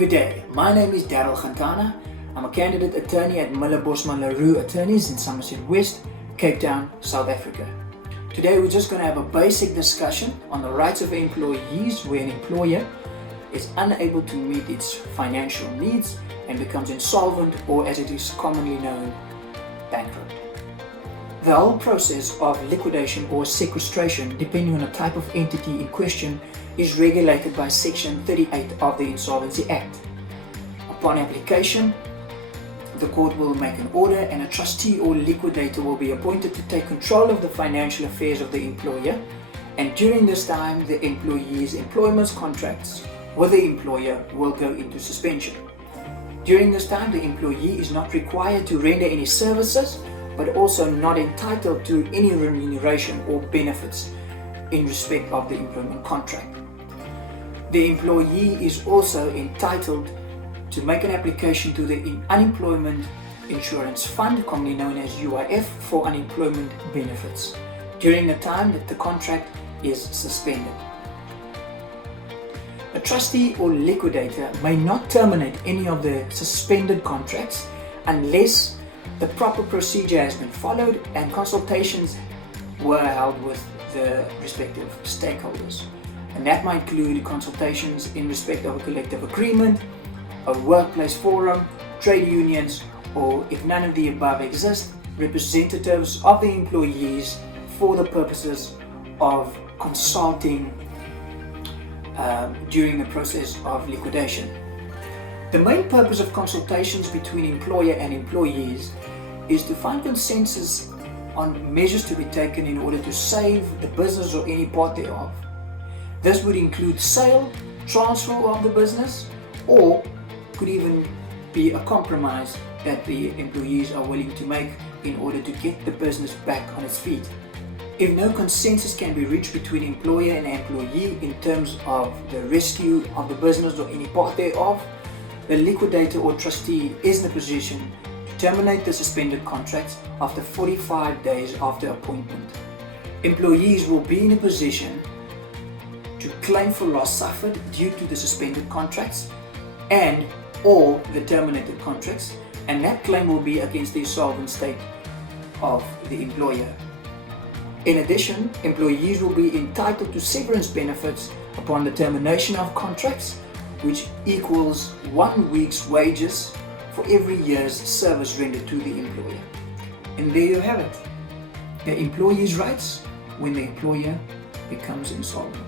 Good day, my name is Darryl Gantana. I'm a candidate attorney at Bosman Le Roux Attorneys in Somerset West, Cape Town, South Africa. Today we're just going to have a basic discussion on the rights of employees where an employer is unable to meet its financial needs and becomes insolvent, or as it is commonly known, bankrupt. The whole process of liquidation or sequestration, depending on the type of entity in question, is regulated by Section 38 of the Insolvency Act. Upon application, the court will make an order and a trustee or liquidator will be appointed to take control of the financial affairs of the employer, and during this time the employee's employment contracts with the employer will go into suspension. During this time the employee is not required to render any services, but also not entitled to any remuneration or benefits in respect of the employment contract. The employee is also entitled to make an application to the Unemployment Insurance Fund, commonly known as UIF, for unemployment benefits during the time that the contract is suspended. A trustee or liquidator may not terminate any of the suspended contracts unless the proper procedure has been followed and consultations were held with the respective stakeholders. And that might include consultations in respect of a collective agreement, a workplace forum, trade unions, or if none of the above exist, representatives of the employees for the purposes of consulting during the process of liquidation. The main purpose of consultations between employer and employees is to find consensus on measures to be taken in order to save the business or any part thereof. This would include sale, transfer of the business, or could even be a compromise that the employees are willing to make in order to get the business back on its feet. If no consensus can be reached between employer and employee in terms of the rescue of the business or any part thereof, the liquidator or trustee is in a position to terminate the suspended contracts after 45 days after appointment. Employees will be in a position to claim for loss suffered due to the suspended contracts and or the terminated contracts, and that claim will be against the insolvent state of the employer. In addition, employees will be entitled to severance benefits upon the termination of contracts, which equals 1 week's wages for every year's service rendered to the employer. And there you have it, the employee's rights when the employer becomes insolvent.